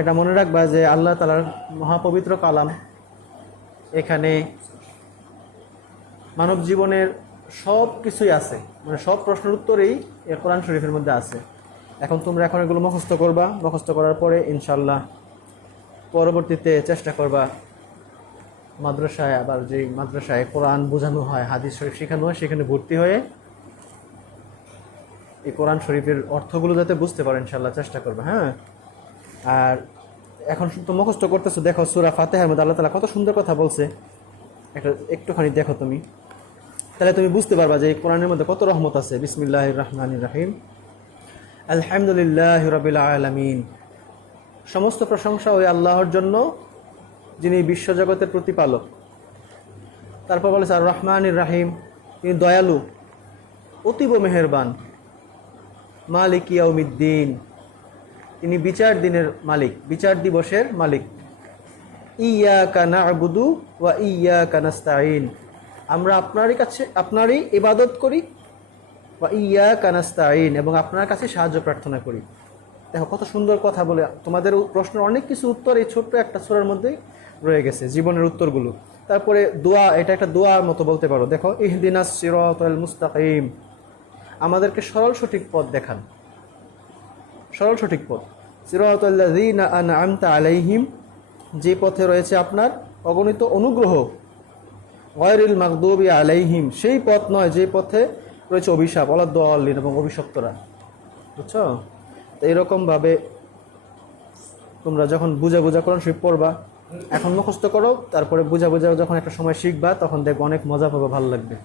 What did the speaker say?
এটা মনে রাখবা যে আল্লাহ তাআলার মহাপবিত্র কালাম, এখানে মানব জীবনের সব কিছুই আছে, মানে সব প্রশ্নের উত্তরেই এই কোরআন শরীফের মধ্যে আছে। তোমরা এখন এগুলো মুখস্থ করবা, মুখস্থ করার পরে ইনশাল্লাহ পরবর্তীতে চেষ্টা করবা মাদ্রাসায়, আবার যে মাদ্রাসায় কোরআন বোঝানো হয়, হাদিস শরীফ শেখানো হয়, সেখানে ভর্তি হয়ে এই কোরআন শরীফের অর্থগুলো যাতে বুঝতে পারো ইনশাল্লাহ চেষ্টা করবে। হ্যাঁ, আর এখন তো মুখস্থ করতেছো, দেখো সূরা ফাতিহার মধ্যে আল্লাহ তাআলা কত সুন্দর কথা বলছে, একটুখানি দেখো তুমি, তাহলে তুমি বুঝতে পারবা যে এই কোরআনের মধ্যে কত রহমত আছে। বিসমিল্লাহির রহমানির রহিম, আলহামদুলিল্লাহি রাব্বিল আলামিন। সমস্ত প্রশংসা ওই আল্লাহর জন্য যিনি বিশ্বজগতের প্রতিপালক। তারপর বলেছে আর রহমানির রাহিম, তিনি দয়ালু, অতীব মেহেরবান। মালিক ইয়াউমিদ্দিন, তিনি বিচার দিনের মালিক, বিচার দিবসের মালিক। ইয়াকা না'বুদু ওয়া ইয়াকা নাস্তাঈন, আমরা আপনারই ইবাদত করি। ওয়া ইয়াকা নাস্তাঈন, এবং আপনার কাছে সাহায্য প্রার্থনা করি। দেখো কত সুন্দর কথা বলে। তোমাদের প্রশ্নের অনেক কিছু উত্তর এই ছোট্ট একটা সূরার মধ্যেই রয়ে গেছে, জীবনের উত্তরগুলো। তারপরে দোয়া, এটা একটা দোয়ার মতো বলতে পারো। দেখো ইহদিনাস সিরাতাল মুস্তাকিম, আমাদেরকে সরল সঠিক পথ দেখান, সরল সঠিক পথ। সিরাতাল্লাযীনা আন'আমতা আলাইহিম, যে পথে রয়েছে আপনার অগণিত অনুগ্রহ। গায়রিল মাগদুবি আলাইহিম, সেই পথ নয় যে পথে রয়েছে অভিশাপ, ওয়ালাদ-দাল্লিন, এবং অভিশপ্তরা। বুঝছো? তো এরকমভাবে তোমরা যখন বুঝা কোরআন শরীফ পড়বা, এখন মুখস্থ করো, তারপরে বুঝা যখন একটা সময় শিখবা, তখন দেখবো অনেক মজা পাবে, ভালো লাগবে।